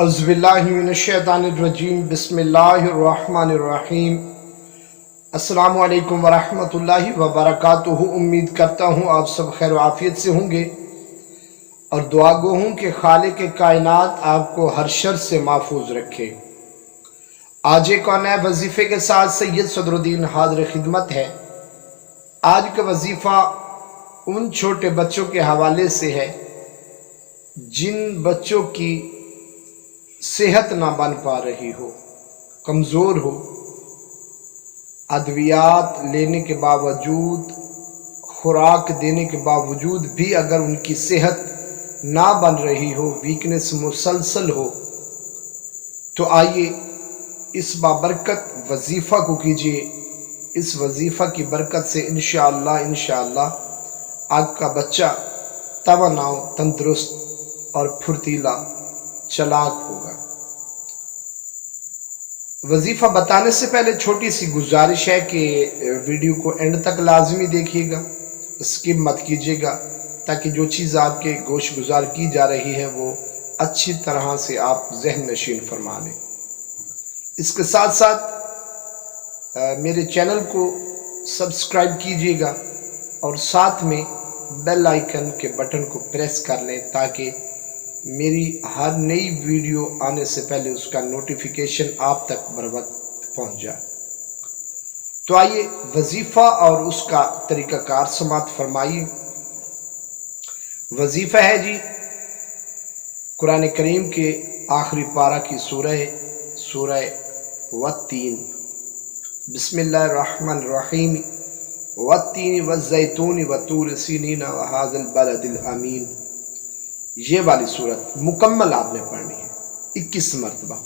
अज़्बिल्लाहिमिनश्शैतानिर्रजीम बिस्मिल्लाहिर्रहमानिर्रहीम। अस्सलामु अलैकुम वरहमतुल्लाहि वबरकातुहू। उम्मीद करता हूँ आप सब खैर आफियत से होंगे और दुआ गो हूँ कि खालिक कायनात आपको हर शर से महफूज रखे। आज एक और नए वजीफ़े के साथ सैयद सदरुद्दीन हाज़िर खिदमत है। आज का वजीफ़ा उन छोटे बच्चों के हवाले से है जिन बच्चों की सेहत ना बन पा रही हो, कमज़ोर हो, अद्वियात लेने के बावजूद, खुराक देने के बावजूद भी अगर उनकी सेहत ना बन रही हो, वीकनेस मुसलसल हो, तो आइए इस बाबरकत वजीफ़ा को कीजिए। इस वजीफ़ा की बरकत से इंशाअल्लाह आपका बच्चा तवाना, तंदुरुस्त और फुर्तीला, चलाक होगा। वजीफ़ा बताने से पहले छोटी सी गुजारिश है कि वीडियो को एंड तक लाजमी देखिएगा, स्किप मत कीजिएगा, ताकि जो चीज़ आपके गोश गुजार की जा रही है वो अच्छी तरह से आप जहन नशीन फरमा लें। इसके साथ साथ मेरे चैनल को सब्सक्राइब कीजिएगा और साथ में बेल आइकन के बटन को प्रेस कर लें ताकि मेरी हर नई वीडियो आने से पहले उसका नोटिफिकेशन आप तक बर वक्त पहुँच जाए। तो आइए वजीफ़ा और उसका तरीक़ाकार समात फरमाइए। वजीफ़ा है जी कुरान करीम के आखिरी पारा की सूरह वत्तीन। बिस्मिल्लाहिर्रहमानिर्रहीम। वत्तीन वज़्ज़ैतून वतूर सीनीन वहाज़ल बलदिल अमीन। ये वाली सूरत मुकम्मल आपने पढ़नी है 21 मरतबा।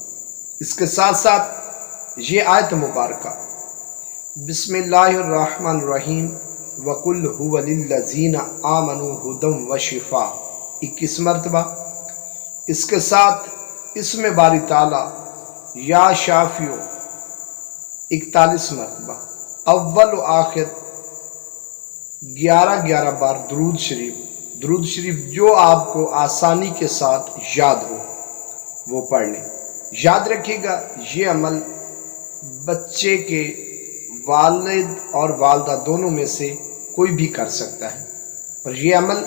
इसके साथ साथ ये आयत मुबारका बिस्मिल्लाहिर्रहमानिर्रहीम वकुल हुवा लिल्लज़ीना आमनू हुदम व शिफा 21 मरतबा। इसके साथ इसमें बारी ताला या शाफियो 41 मरतबा। अव्वल व आखिर 11 बार दुरूद शरीफ जो आपको आसानी के साथ याद हो वो पढ़ लें। याद रखिएगा ये अमल बच्चे के वालिद और वालदा दोनों में से कोई भी कर सकता है और ये अमल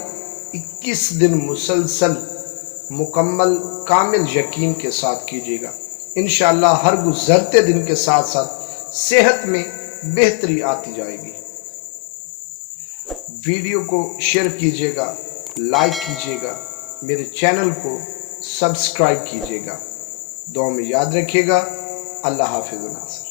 21 दिन मुसलसल मुकम्मल कामिल यकीन के साथ कीजिएगा। इंशाअल्लाह हर गुज़रते दिन के साथ साथ सेहत में बेहतरी आती जाएगी। वीडियो को शेयर कीजिएगा, लाइक कीजिएगा, मेरे चैनल को सब्सक्राइब कीजिएगा। दुआ में याद रखिएगा। अल्लाह हाफ़िज़।